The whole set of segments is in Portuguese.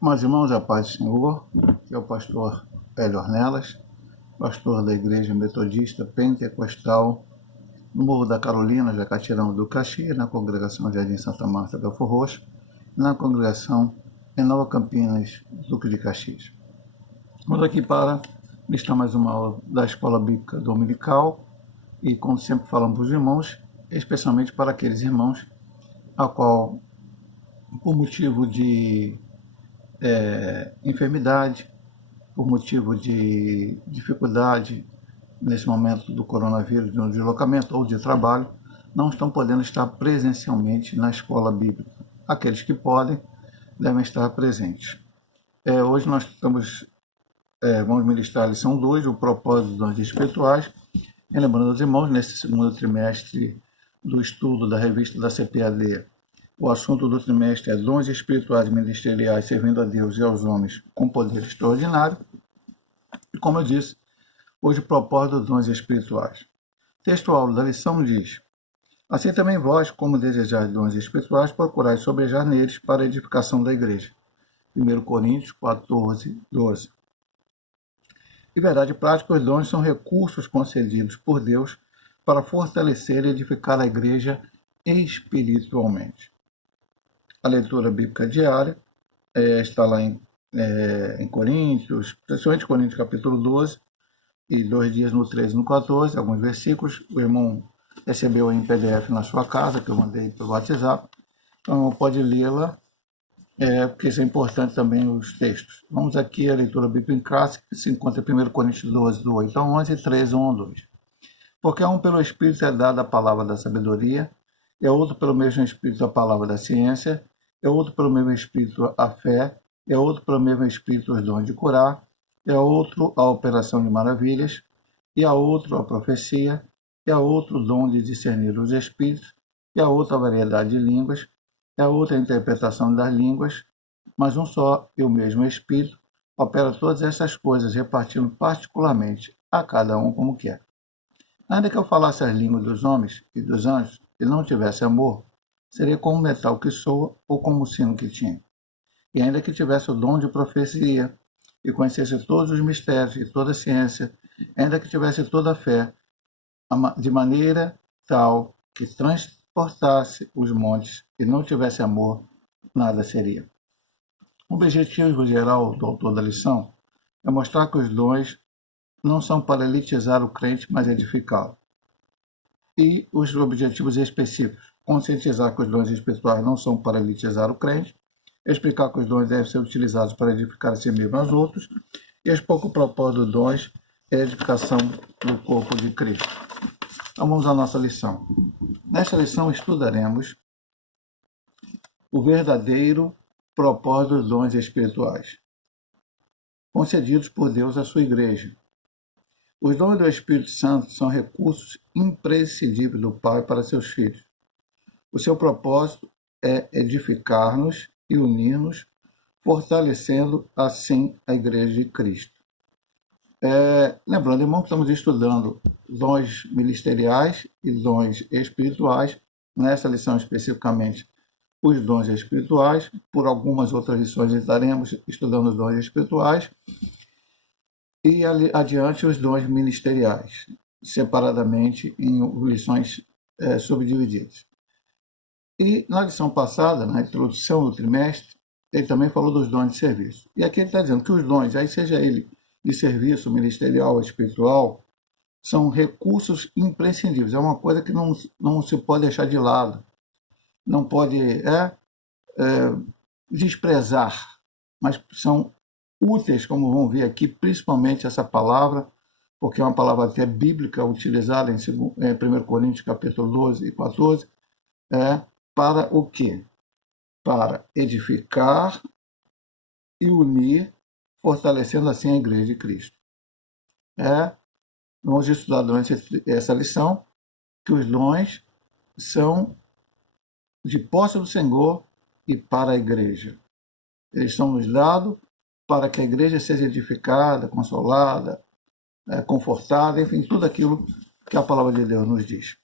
Meus irmãos, a paz do Senhor, que é o pastor Hélio Ornelas, pastor da Igreja Metodista Pentecostal no Morro da Carolina, Jacatirão do Caxias, na congregação Jardim Santa Marta, Belfor Roxo, e na congregação em Nova Campinas, Duque de Caxias. Vamos aqui para listar mais uma aula da Escola Bíblica Dominical e, como sempre falamos para os irmãos, especialmente para aqueles irmãos a qual, por motivo de enfermidade, por motivo de dificuldade nesse momento do coronavírus, de um deslocamento ou de trabalho, não estão podendo estar presencialmente na escola bíblica. Aqueles que podem devem estar presentes. Hoje nós vamos ministrar a lição 2, o propósito dos dons espirituais, e lembrando aos irmãos, nesse segundo trimestre do estudo da revista da CPAD, o assunto do trimestre é dons espirituais ministeriais servindo a Deus e aos homens com poder extraordinário. E como eu disse, hoje o propósito dos dons espirituais. Texto áureo da lição diz: assim também vós, como desejais dons espirituais, procurais sobejar neles para a edificação da igreja. 1 Coríntios 14, 12. Em verdade prática, os dons são recursos concedidos por Deus para fortalecer e edificar a igreja espiritualmente. A leitura bíblica diária está lá em Coríntios, principalmente Coríntios capítulo 12, e 2 dias no 13 e no 14, alguns versículos. O irmão recebeu em PDF na sua casa, que eu mandei pelo WhatsApp, então pode lê-la, porque isso é importante também, os textos. Vamos aqui à leitura bíblica em classe, que se encontra em 1 Coríntios 12, do 8 a 11 e 13, 1 a 2. Porque a um pelo Espírito é dada a palavra da sabedoria, e a outro pelo mesmo Espírito a palavra da ciência, e a outro pelo mesmo Espírito a fé, e a outro pelo mesmo Espírito os dons de curar, e a outro a operação de maravilhas, e a outro a profecia, e a outro o dom de discernir os espíritos, e a outra a variedade de línguas, e a outra a interpretação das línguas, mas um só e o mesmo Espírito opera todas essas coisas, repartindo particularmente a cada um como quer. Ainda que eu falasse as línguas dos homens e dos anjos e não tivesse amor, seria como o metal que soa ou como o sino que tinha. E ainda que tivesse o dom de profecia e conhecesse todos os mistérios e toda a ciência, ainda que tivesse toda a fé, de maneira tal que transportasse os montes e não tivesse amor, nada seria. O objetivo geral do autor da lição é mostrar que os dons não são para elitizar o crente, mas edificá-lo. E os objetivos específicos: conscientizar que os dons espirituais não são para elitizar o crente, explicar que os dons devem ser utilizados para edificar a si mesmo e aos outros, e expor que o propósito dos dons é a edificação do corpo de Cristo. Então vamos à nossa lição. Nesta lição estudaremos o verdadeiro propósito dos dons espirituais, concedidos por Deus à sua igreja. Os dons do Espírito Santo são recursos imprescindíveis do Pai para seus filhos. O seu propósito é edificar-nos e unir-nos, fortalecendo assim a Igreja de Cristo. Lembrando, irmão, que estamos estudando dons ministeriais e dons espirituais. Nessa lição especificamente, os dons espirituais. Por algumas outras lições estaremos estudando os dons espirituais. E adiante os dons ministeriais, separadamente em lições subdivididas. E na lição passada, na introdução do trimestre, ele também falou dos dons de serviço. E aqui ele está dizendo que os dons, aí seja ele de serviço ministerial ou espiritual, são recursos imprescindíveis. É uma coisa que não se pode deixar de lado. Não pode desprezar, mas são úteis, como vão ver aqui, principalmente essa palavra, porque é uma palavra até bíblica utilizada em 1 Coríntios capítulo 12 e 14, para o quê? Para edificar e unir, fortalecendo assim a Igreja de Cristo. Vamos estudar durante essa lição que os dons são de posse do Senhor e para a Igreja. Eles são nos dados para que a igreja seja edificada, consolada, confortada, enfim, tudo aquilo que a palavra de Deus nos diz.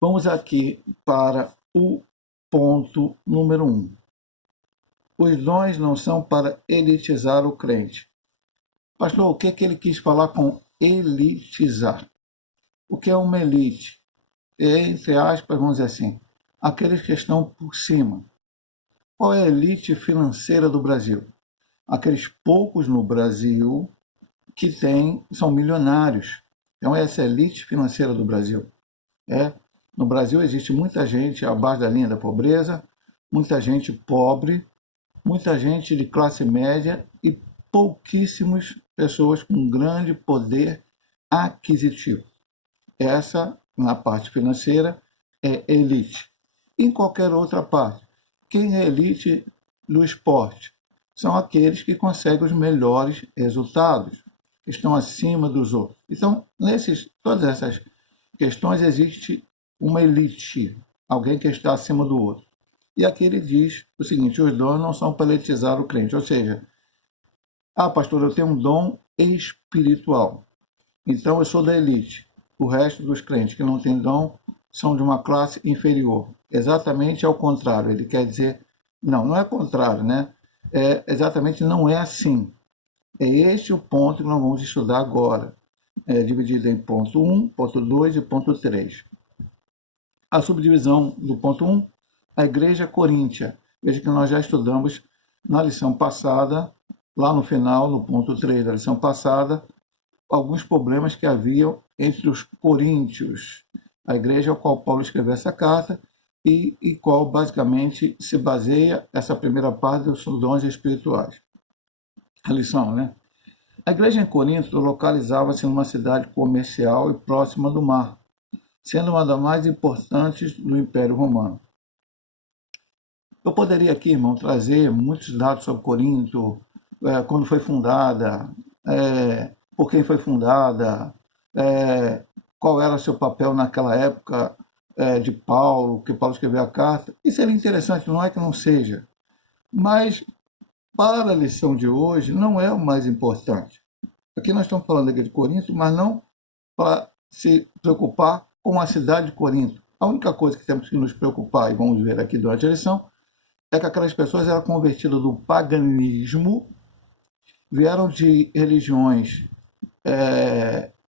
Vamos aqui para o ponto número 1. Os dons não são para elitizar o crente. Pastor, o que ele quis falar com elitizar? O que é uma elite? É, entre aspas, vamos dizer assim, aqueles que estão por cima. Qual é a elite financeira do Brasil? Aqueles poucos no Brasil que são milionários. Então, essa é a elite financeira do Brasil. No Brasil existe muita gente abaixo da linha da pobreza, muita gente pobre, muita gente de classe média e pouquíssimas pessoas com grande poder aquisitivo. Essa, na parte financeira, é elite. Em qualquer outra parte, quem é elite do esporte? São aqueles que conseguem os melhores resultados, que estão acima dos outros. Então, todas essas questões existe uma elite, alguém que está acima do outro. E aqui ele diz o seguinte: os dons não são para elitizar o crente, ou seja, pastor, eu tenho um dom espiritual, então eu sou da elite. O resto dos crentes que não têm dom são de uma classe inferior. Exatamente ao contrário, ele quer dizer, não é contrário, né? Exatamente não é assim. É este o ponto que nós vamos estudar agora, dividido em ponto 1, ponto 2 e ponto 3. A subdivisão do ponto 1, a igreja coríntia. Veja que nós já estudamos na lição passada, lá no final, no ponto 3 da lição passada, alguns problemas que haviam entre os coríntios, a igreja ao qual Paulo escreveu essa carta e qual basicamente se baseia essa primeira parte dos dons espirituais. A lição, né? A igreja em Corinto localizava-se numa cidade comercial e próxima do mar, sendo uma das mais importantes do Império Romano. Eu poderia aqui, irmão, trazer muitos dados sobre Corinto, quando foi fundada, por quem foi fundada, qual era o seu papel naquela época de Paulo, que Paulo escreveu a carta. Isso seria interessante, não é que não seja. Mas, para a lição de hoje, não é o mais importante. Aqui nós estamos falando aqui de Corinto, mas não para se preocupar com a cidade de Corinto. A única coisa que temos que nos preocupar, e vamos ver aqui durante a lição, é que aquelas pessoas eram convertidas do paganismo, vieram de religiões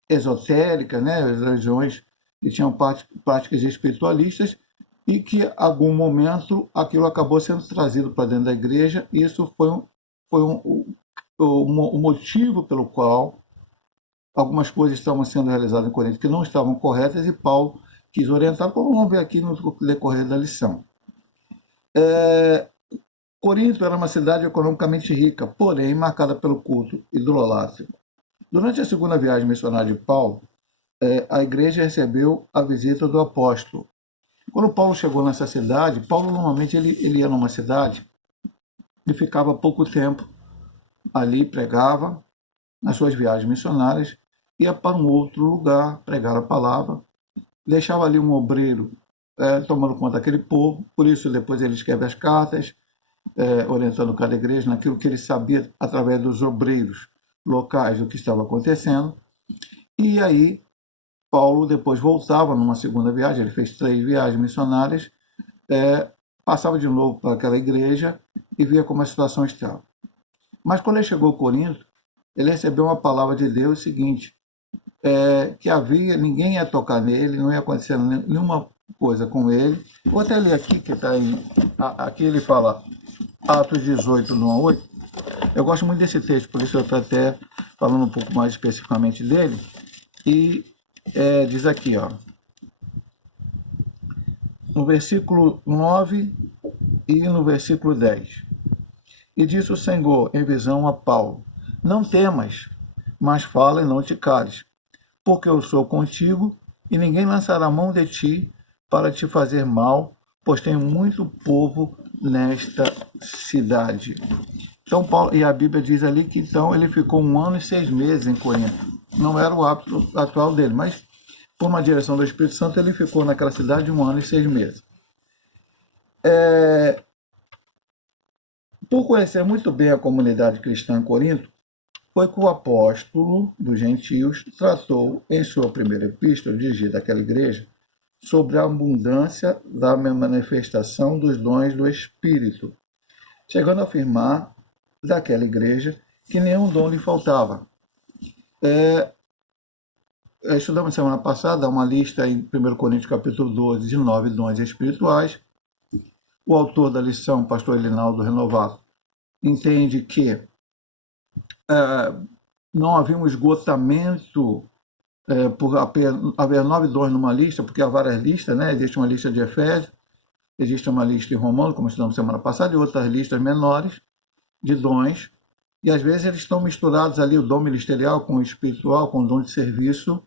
esotéricas, né? Religiões que tinham práticas espiritualistas, e que, em algum momento, aquilo acabou sendo trazido para dentro da igreja, e isso foi o motivo pelo qual algumas coisas estavam sendo realizadas em Corinto que não estavam corretas, e Paulo quis orientar, como vamos ver aqui no decorrer da lição. Corinto era uma cidade economicamente rica, porém marcada pelo culto idolátrico. Durante a segunda viagem missionária de Paulo, a igreja recebeu a visita do apóstolo. Quando Paulo chegou nessa cidade, Paulo normalmente ele ia numa cidade e ficava pouco tempo ali, pregava nas suas viagens missionárias, ia para um outro lugar pregar a palavra, deixava ali um obreiro tomando conta daquele povo. Por isso depois ele escreve as cartas, orientando cada igreja naquilo que ele sabia através dos obreiros locais do que estava acontecendo. E aí Paulo depois voltava numa segunda viagem, ele fez 3 viagens missionárias, passava de novo para aquela igreja e via como a situação estava. Mas quando ele chegou a Corinto, ele recebeu uma palavra de Deus seguinte, que ninguém ia tocar nele, não ia acontecer nenhuma coisa com ele. Vou até ler aqui, que está aqui ele fala, Atos 18, 1 a 8. Eu gosto muito desse texto, por isso eu estou até falando um pouco mais especificamente dele. E diz aqui, no versículo 9 e no versículo 10. E disse o Senhor em visão a Paulo: não temas, mas fala e não te cales, porque eu sou contigo, e ninguém lançará mão de ti para te fazer mal, pois tem muito povo nesta cidade. Então, Paulo, e a Bíblia diz ali que então ele ficou 1 ano e 6 meses em Corinto. Não era o hábito atual dele, mas por uma direção do Espírito Santo ele ficou naquela cidade 1 ano e 6 meses. Por conhecer muito bem a comunidade cristã em Corinto, foi que o apóstolo dos gentios tratou em sua primeira epístola dirigida àquela igreja sobre a abundância da manifestação dos dons do Espírito, chegando a afirmar daquela igreja que nenhum dom lhe faltava. Estudamos semana passada uma lista em 1 Coríntios capítulo 12 de 9 dons espirituais. O autor da lição, pastor Elinaldo Renovato, entende que não havia um esgotamento por haver 9 dons numa lista, porque há várias listas, né? Existe uma lista de Efésios, existe uma lista em Romanos, como estudamos semana passada, e outras listas menores de dons, e às vezes eles estão misturados ali, o dom ministerial com o espiritual, com o dom de serviço.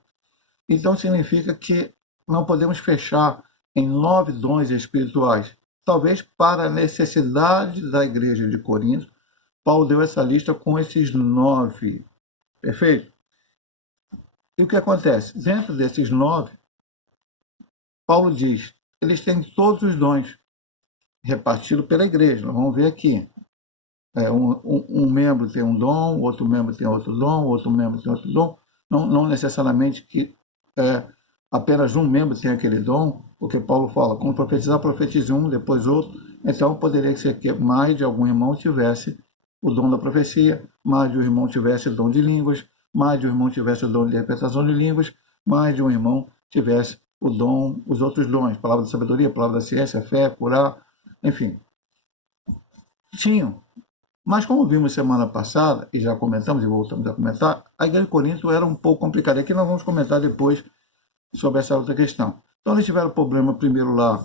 Então significa que não podemos fechar em 9 dons espirituais. Talvez para a necessidade da igreja de Corinto, Paulo deu essa lista com esses 9. Perfeito? E o que acontece? Dentro desses 9, Paulo diz, eles têm todos os dons repartidos pela igreja. Nós vamos ver aqui. Um membro tem um dom, outro membro tem outro dom, outro membro tem outro dom. Não necessariamente que apenas um membro tem aquele dom, porque Paulo fala, como profetizar, profetize um, depois outro. Então poderia ser que mais de algum irmão tivesse o dom da profecia, mais de um irmão tivesse o dom de línguas, mais de um irmão tivesse o dom de interpretação de línguas, mais de um irmão tivesse o dom, os outros dons, palavra da sabedoria, palavra da ciência, fé, curar, enfim. Tinham. Mas como vimos semana passada, e já comentamos e voltamos a comentar, a igreja de Corinto era um pouco complicada. Aqui nós vamos comentar depois sobre essa outra questão. Então eles tiveram problema primeiro lá,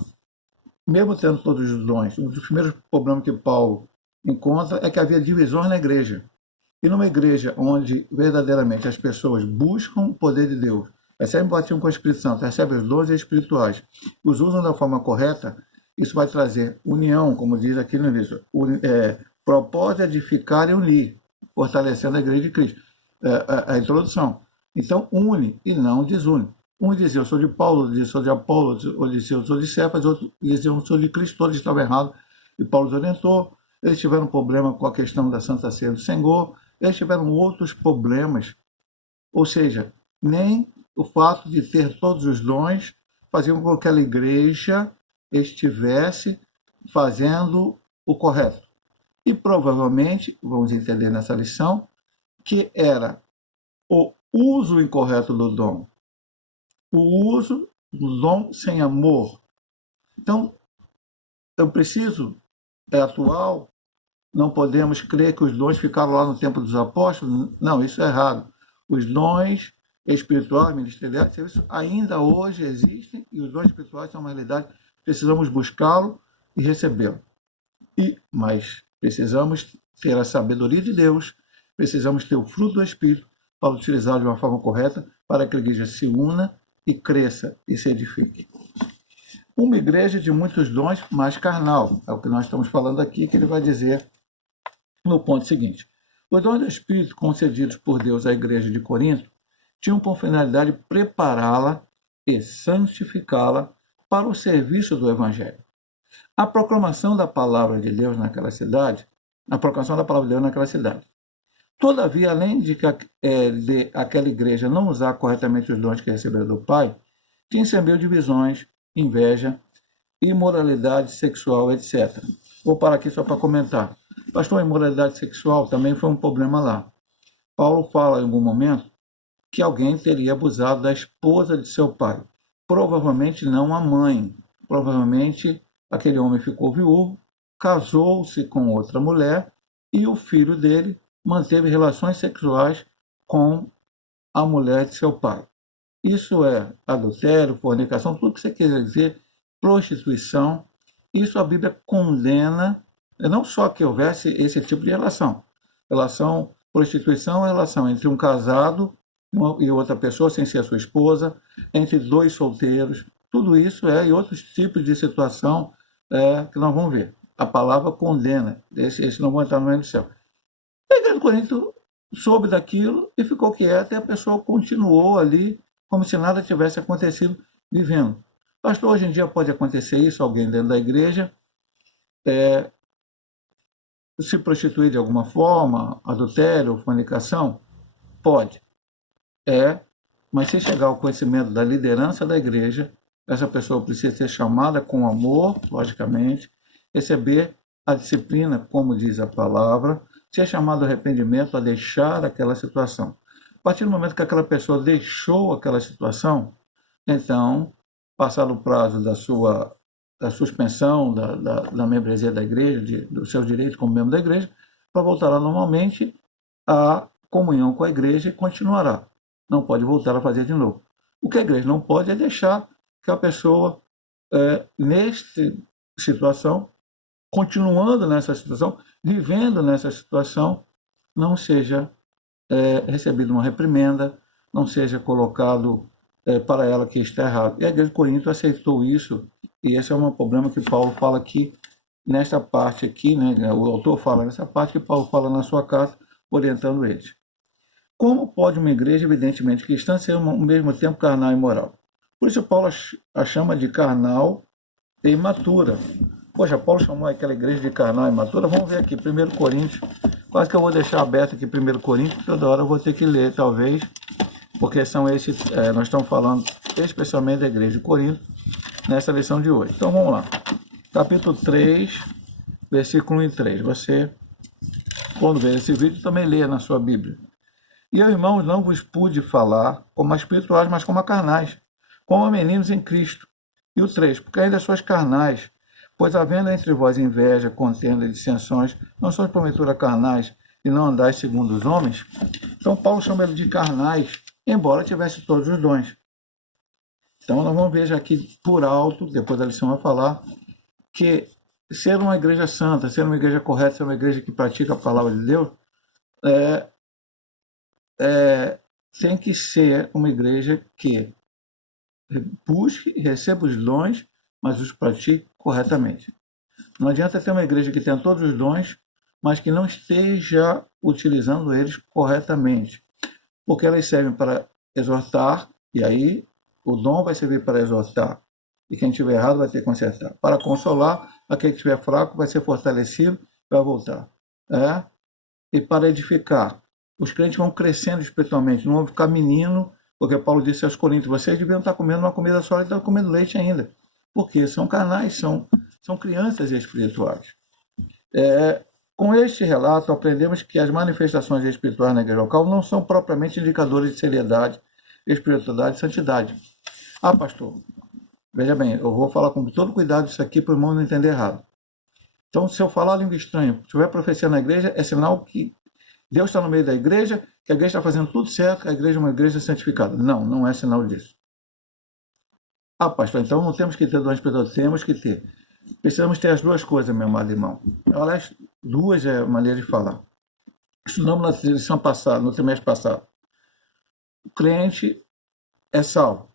mesmo tendo todos os dons. Um dos primeiros problemas que Paulo encontra é que havia divisões na igreja. E numa igreja onde verdadeiramente as pessoas buscam o poder de Deus, recebem batismo com o Espírito Santo, recebem os dons espirituais, os usam da forma correta, isso vai trazer união, como diz aqui no início, propósito de edificar e unir, fortalecendo a igreja de Cristo. A introdução. Então, une e não desune. Um dizia, eu sou de Paulo, outro dizia, eu sou de Apolo, outro dizia, eu sou de Cefas, outro dizia, eu sou de Cristo, todos estavam errados. E Paulo os orientou. Eles tiveram problema com a questão da Santa Ceia do Senhor, eles tiveram outros problemas. Ou seja, nem o fato de ter todos os dons faziam com que aquela igreja estivesse fazendo o correto. E provavelmente, vamos entender nessa lição, que era o uso incorreto do dom. O uso do dom sem amor. Então, eu preciso, é atual, não podemos crer que os dons ficaram lá no tempo dos apóstolos. Não, isso é errado. Os dons espirituais, ministeriais, serviço, ainda hoje existem e os dons espirituais são uma realidade. Precisamos buscá-lo e recebê-lo. Mas precisamos ter a sabedoria de Deus, precisamos ter o fruto do Espírito para utilizá-lo de uma forma correta para que a igreja se una e cresça e se edifique. Uma igreja de muitos dons, mas carnal. É o que nós estamos falando aqui, que ele vai dizer no ponto seguinte. Os dons do Espírito concedidos por Deus à igreja de Corinto tinham por finalidade prepará-la e santificá-la para o serviço do Evangelho. A proclamação da palavra de Deus naquela cidade, Todavia, além de aquela igreja não usar corretamente os dons que receberam do Pai, tinha em seu meio divisões, inveja, imoralidade sexual, etc. Vou parar aqui só para comentar. Pastor, a imoralidade sexual também foi um problema lá. Paulo fala em algum momento que alguém teria abusado da esposa de seu pai. Provavelmente não a mãe. Provavelmente aquele homem ficou viúvo, casou-se com outra mulher e o filho dele manteve relações sexuais com a mulher de seu pai. Isso é adultério, fornicação, tudo que você quiser dizer, prostituição. Isso a Bíblia condena, não só que houvesse esse tipo de relação. Prostituição é relação entre um casado e outra pessoa, sem ser a sua esposa, entre dois solteiros, tudo isso e outros tipos de situação que nós vamos ver. A palavra condena, esse não vão entrar no reino do céu. A igreja de Corinto soube daquilo e ficou quieta e a pessoa continuou ali como se nada tivesse acontecido, vivendo. Pastor, hoje em dia pode acontecer isso, alguém dentro da igreja se prostituir de alguma forma, adultério, fornicação? Pode. Mas se chegar ao conhecimento da liderança da igreja, essa pessoa precisa ser chamada com amor, logicamente, receber a disciplina, como diz a palavra, ser chamado ao arrependimento, a deixar aquela situação. A partir do momento que aquela pessoa deixou aquela situação, então, passado o prazo da suspensão da membresia da igreja, dos seus direitos como membro da igreja, para voltará normalmente à comunhão com a igreja e continuará. Não pode voltar a fazer de novo. O que a igreja não pode é deixar que a pessoa, nesta situação, continuando nessa situação, vivendo nessa situação, não seja recebido uma reprimenda, não seja colocado para ela que está errado. E a igreja de Corinto aceitou isso, e esse é um problema que Paulo fala aqui, nesta parte aqui, né, o autor fala nessa parte que Paulo fala na sua carta, orientando eles. Como pode uma igreja, evidentemente cristã, ser ao mesmo tempo carnal e moral? Por isso Paulo a chama de carnal e imatura. Poxa, Paulo chamou aquela igreja de carnal e imatura. Vamos ver aqui, 1 Coríntios. Quase que eu vou deixar aberto aqui 1 Coríntios, toda hora eu vou ter que ler, talvez, porque são esses, nós estamos falando especialmente da igreja de Corinto, nessa lição de hoje. Então vamos lá. Capítulo 3, versículo 1 e 3. Você, quando ver esse vídeo, também lê na sua Bíblia. E eu, irmãos, não vos pude falar como a espirituais, mas como a carnais, como a meninos em Cristo. E o 3, porque ainda sois carnais, pois havendo entre vós inveja, contenda e dissensões, não sois porventura carnais e não andais segundo os homens? Então Paulo chama ele de carnais, embora tivesse todos os dons. Então nós vamos ver já aqui por alto, depois da lição vai falar, que ser uma igreja santa, ser uma igreja correta, ser uma igreja que pratica a palavra de Deus, tem que ser uma igreja que busque e receba os dons, mas os pratique corretamente. Não adianta ter uma igreja que tenha todos os dons, mas que não esteja utilizando eles corretamente, porque elas servem para exortar, e aí o dom vai servir para exortar, e quem estiver errado vai ter que consertar. Para consolar, aquele que estiver fraco vai ser fortalecido, vai voltar. E para edificar. Os crentes vão crescendo espiritualmente, não vão ficar menino, porque Paulo disse aos Coríntios, vocês deviam estar comendo uma comida sólida e estão comendo leite ainda. Porque são carnais, são crianças espirituais. Com este relato, aprendemos que as manifestações espirituais na igreja local não são propriamente indicadores de seriedade, espiritualidade e santidade. Ah, pastor, veja bem, eu vou falar com todo cuidado isso aqui para o irmão não entender errado. Então, se eu falar língua estranha, se tiver profecia na igreja, é sinal que Deus está no meio da igreja, que a igreja está fazendo tudo certo, que a igreja é uma igreja santificada. Não, não é sinal disso. Ah, pastor, então não temos que ter dons espirituais, temos que ter. Precisamos ter as duas coisas, meu amado irmão. Aliás, duas é a maneira de falar. Estudamos na lição passada, no trimestre passado. O crente é salvo,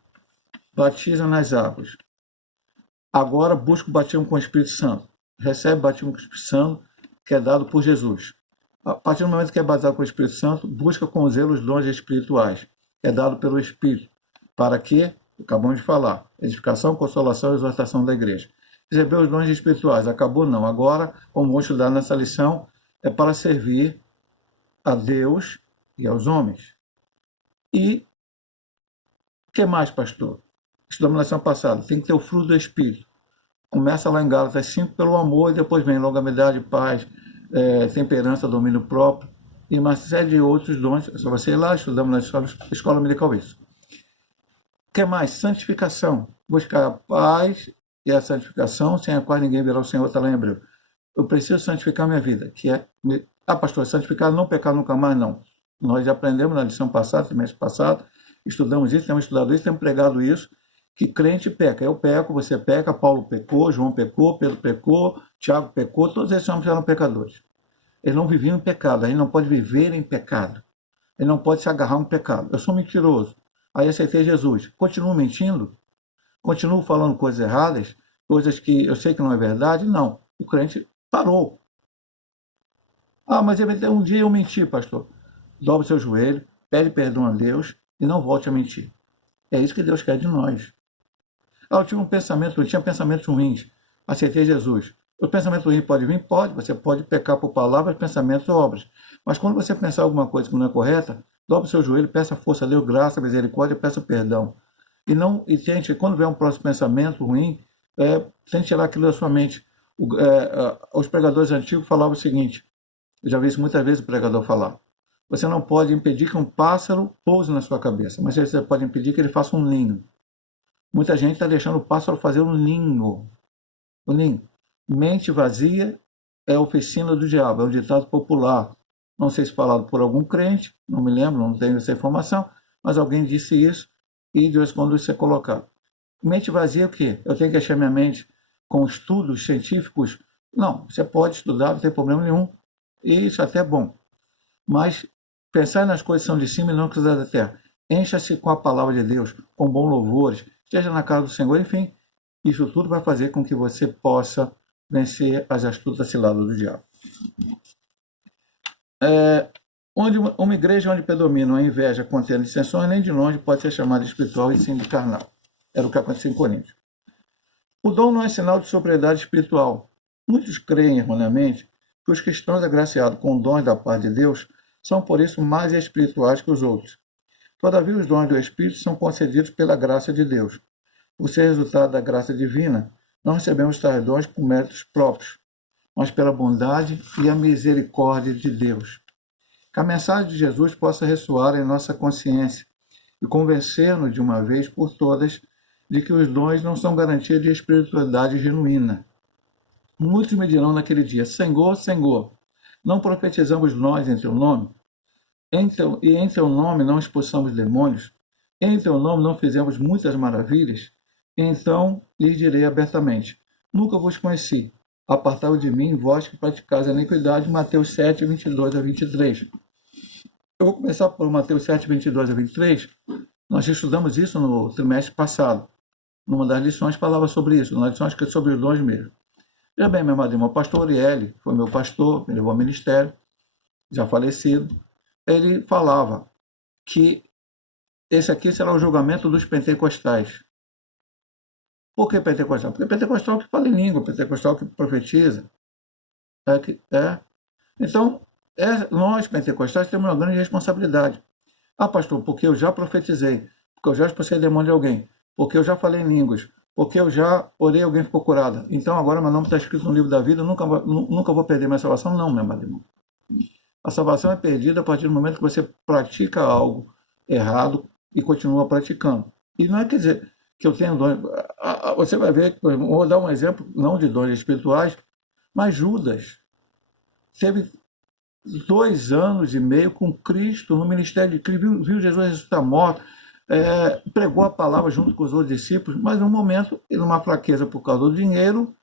batiza nas águas. Agora busca o batismo com o Espírito Santo. Recebe o batismo com o Espírito Santo, que é dado por Jesus. A partir do momento que é batizado com o Espírito Santo, busca com zelo os dons espirituais, que é dado pelo Espírito. Para quê? Acabamos de falar. Edificação, consolação e exortação da igreja. Recebeu os dons espirituais. Acabou não. Agora, como vamos estudar nessa lição, é para servir a Deus e aos homens. E o que mais, pastor? Estudamos na lição passada. Tem que ter o fruto do Espírito. Começa lá em Gálatas 5 pelo amor e depois vem longanimidade, paz, temperança, domínio próprio e uma série de outros dons. É só você ir lá, estudamos na escola medical isso. O que mais? Santificação. Buscar a paz e a santificação, sem a qual ninguém verá o Senhor, está lá em Hebreu. Eu preciso santificar minha vida, que é... pastor, santificar, não pecar nunca mais, não. Nós já aprendemos na lição passada, trimestre passado, estudamos isso, temos estudado isso, temos pregado isso, que crente peca. Eu peco, você peca, Paulo pecou, João pecou, Pedro pecou, Tiago pecou, todos esses homens eram pecadores. Eles não viviam em pecado, a gente não pode viver em pecado. Ele não pode se agarrar a um pecado. Eu sou mentiroso. Aí aceitei Jesus. Continuo mentindo? Continuo falando coisas erradas? Coisas que eu sei que não é verdade? Não. O crente parou. Ah, mas um dia eu menti, pastor. Dobre seu joelho, pede perdão a Deus e não volte a mentir. É isso que Deus quer de nós. Ah, eu tinha pensamentos ruins. Aceitei Jesus. O pensamento ruim pode vir? Pode. Você pode pecar por palavras, pensamentos ou obras. Mas quando você pensar alguma coisa que não é correta, dobre o seu joelho, peça força a Deus, graça, misericórdia, peça perdão. E tente, quando vier um próximo pensamento ruim, tente tirar aquilo da sua mente. Os pregadores antigos falavam o seguinte, eu já vi isso muitas vezes o pregador falar, você não pode impedir que um pássaro pouse na sua cabeça, mas você pode impedir que ele faça um ninho. Muita gente está deixando o pássaro fazer um ninho. O ninho. Mente vazia é a oficina do diabo, é um ditado popular. Não sei se falado por algum crente, não me lembro, não tenho essa informação, mas alguém disse isso e de vez em quando isso é colocado. Mente vazia é o quê? Eu tenho que encher minha mente com estudos científicos? Não, você pode estudar, não tem problema nenhum, e isso até é bom. Mas pensar nas coisas que são de cima e não coisas da terra. Encha-se com a palavra de Deus, com bons louvores, esteja na casa do Senhor, enfim. Isso tudo vai fazer com que você possa vencer as astutas ciladas do diabo. Uma igreja onde predominam a inveja, contenda e dissensões, nem de longe pode ser chamada espiritual e sim de carnal. Era o que aconteceu em Coríntios. O dom não é sinal de sobriedade espiritual. Muitos creem erroneamente que os cristãos agraciados com dons da parte de Deus são por isso mais espirituais que os outros. Todavia, os dons do Espírito são concedidos pela graça de Deus. Por ser resultado da graça divina, não recebemos tais dons por méritos próprios, mas pela bondade e a misericórdia de Deus. Que a mensagem de Jesus possa ressoar em nossa consciência e convencer-nos de uma vez por todas de que os dons não são garantia de espiritualidade genuína. Muitos me dirão naquele dia, Senhor, Senhor, não profetizamos nós em teu nome? E em teu nome não expulsamos demônios? Em teu nome não fizemos muitas maravilhas? Então lhes direi abertamente, nunca vos conheci. Apartai-vos de mim, vós que praticais a iniquidade. Mateus 7, 22 a 23. Eu vou começar por Mateus 7, 22 a 23. Nós estudamos isso no trimestre passado. Numa das lições falava sobre isso, nas lições que é sobre os dons mesmo. Já bem, meu irmão, o pastor Uriel foi meu pastor, me levou ao ministério, já falecido. Ele falava que esse aqui será o julgamento dos pentecostais. Por que pentecostal? Porque pentecostal que fala em língua, pentecostal que profetiza. Então, nós pentecostais temos uma grande responsabilidade. Ah, pastor, porque eu já profetizei, porque eu já expulsei demônio de alguém, porque eu já falei em línguas, porque eu já orei e alguém ficou curado. Então agora meu nome está escrito no livro da vida, eu nunca vou perder minha salvação? Não, meu amado irmão. A salvação é perdida a partir do momento que você pratica algo errado e continua praticando. E não é quer dizer que eu tenho dons. Você vai ver, vou dar um exemplo, não de dons espirituais, mas Judas teve 2 anos e meio com Cristo no ministério de Cristo, viu Jesus ressuscitar morto, pregou a palavra junto com os outros discípulos, mas no momento, numa fraqueza por causa do dinheiro,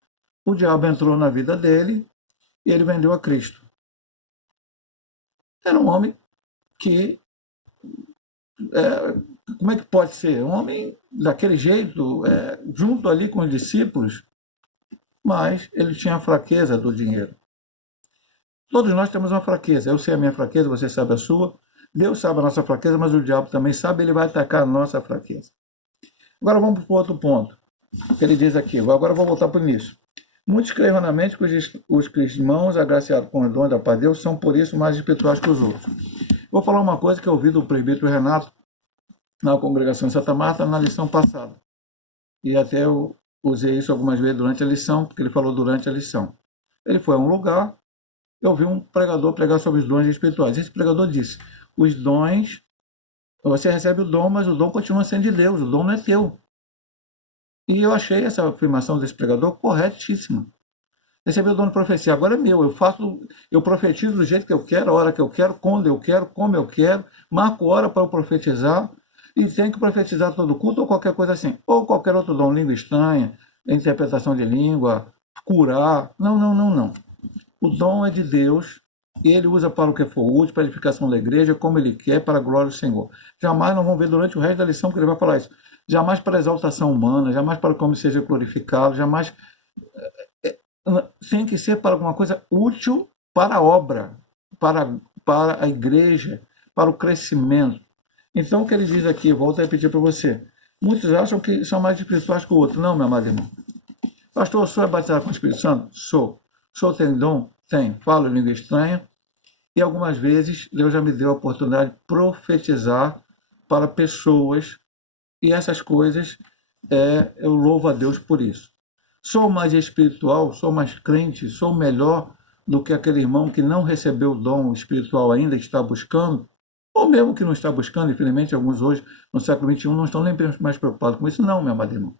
o diabo entrou na vida dele e ele vendeu a Cristo. Era um homem que, como é que pode ser? Um homem daquele jeito, junto ali com os discípulos, mas ele tinha a fraqueza do dinheiro. Todos nós temos uma fraqueza. Eu sei a minha fraqueza, você sabe a sua. Deus sabe a nossa fraqueza, mas o diabo também sabe, ele vai atacar a nossa fraqueza. Agora vamos para o outro ponto, que ele diz aqui. Agora eu vou voltar para o início. Muitos creem erroneamente que os cristãos agraciados com o dom da paz de Deus são, por isso, mais espirituais que os outros. Vou falar uma coisa que eu ouvi do presbítero Renato na congregação de Santa Marta na lição passada. E até eu usei isso algumas vezes durante a lição, porque ele falou durante a lição. Ele foi a um lugar, eu vi um pregador pregar sobre os dons espirituais. Esse pregador disse, os dons, você recebe o dom, mas o dom continua sendo de Deus, o dom não é teu. E eu achei essa afirmação desse pregador corretíssima. Recebi o dom de profecia, agora é meu, eu profetizo do jeito que eu quero, a hora que eu quero, quando eu quero, como eu quero, marco hora para eu profetizar, e tenho que profetizar todo culto ou qualquer coisa assim, ou qualquer outro dom, língua estranha, interpretação de língua, curar, não. O dom é de Deus, e ele usa para o que for útil, para a edificação da igreja, como ele quer, para a glória do Senhor. Jamais, nós vamos ver durante o resto da lição que ele vai falar isso, jamais para a exaltação humana, jamais para como seja glorificado, jamais... Tem que ser para alguma coisa útil para a obra, para a igreja, para o crescimento. Então, o que ele diz aqui, volto a repetir para você, muitos acham que são mais espirituais que o outro. Não, meu amado irmão. Pastor, o senhor é batizado com o Espírito Santo? Sou. O senhor tem dom? Tem. Falo língua estranha. E algumas vezes Deus já me deu a oportunidade de profetizar para pessoas. E essas coisas, eu louvo a Deus por isso. Sou mais espiritual, sou mais crente, sou melhor do que aquele irmão que não recebeu o dom espiritual ainda, que está buscando, ou mesmo que não está buscando, infelizmente alguns hoje, no século XXI, não estão nem mais preocupados com isso. Não, meu amado irmão.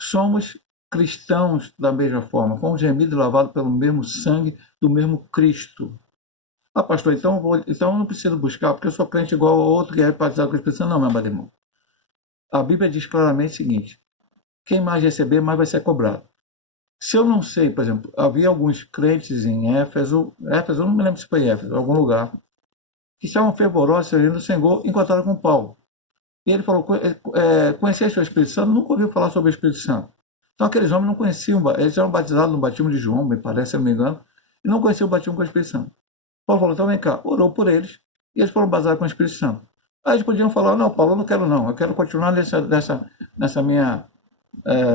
Somos cristãos da mesma forma, fomos remidos e lavados pelo mesmo sangue do mesmo Cristo. Ah, pastor, então eu não preciso buscar, porque eu sou crente igual ao outro que é batizado com o Espírito Santo. Não, meu amado irmão. A Bíblia diz claramente o seguinte: quem mais receber, mais vai ser cobrado. Se eu não sei, por exemplo, havia alguns crentes em Éfeso, eu não me lembro se foi em Éfeso, em algum lugar, que estavam fervorosos, servindo o Senhor, encontraram com Paulo. E ele falou: conheceste o Espírito Santo? Nunca ouviu falar sobre o Espírito Santo. Então aqueles homens não conheciam, eles eram batizados no batismo de João, me parece, se não me engano, e não conheciam o batismo com o Espírito Santo. Paulo falou: então vem cá, orou por eles, e eles foram batizados com o Espírito Santo. Aí eles podiam falar: não, Paulo, eu não quero não, eu quero continuar nessa minha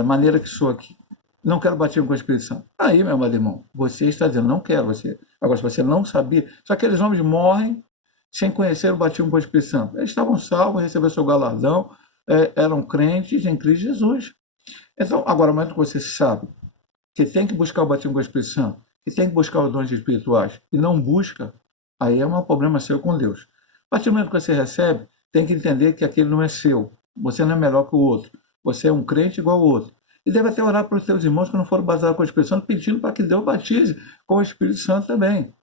maneira que sou aqui. Não quero batismo com o Espírito Santo. Aí, meu amado irmão, você está dizendo: não quero. Agora, se você não sabia, só aqueles homens morrem sem conhecer o batismo com o Espírito Santo. Eles estavam salvos, receberam seu galardão, eram crentes em Cristo Jesus. Então, agora, mais do que você sabe que tem que buscar o batismo com o Espírito Santo, que tem que buscar os dons espirituais, e não busca, aí é um problema seu com Deus. A partir do momento que você recebe, tem que entender que aquele não é seu. Você não é melhor que o outro. Você é um crente igual ao outro. E deve até orar para os seus irmãos que não foram batizados com o Espírito Santo, pedindo para que Deus batize com o Espírito Santo também.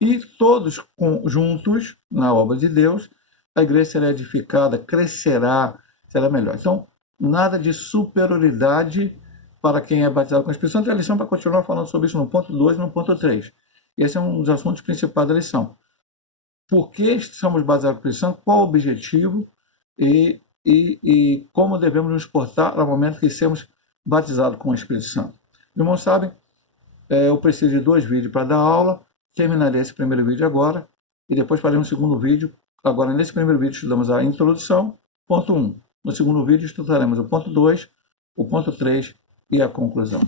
E todos juntos, na obra de Deus, a igreja será edificada, crescerá, será melhor. Então, nada de superioridade para quem é batizado com o Espírito Santo. A lição para continuar falando sobre isso no ponto 2 e no ponto 3. Esse é um dos assuntos principais da lição. Por que somos batizados com o Espírito Santo? Qual o objetivo? E como devemos nos portar ao momento que sermos batizados com o Espírito Santo. Irmãos, sabem, eu preciso de 2 vídeos para dar aula. Terminarei esse primeiro vídeo agora e depois farei um segundo vídeo. Agora, nesse primeiro vídeo, estudamos a introdução, ponto 1. No segundo vídeo, estudaremos o ponto 2, o ponto 3 e a conclusão.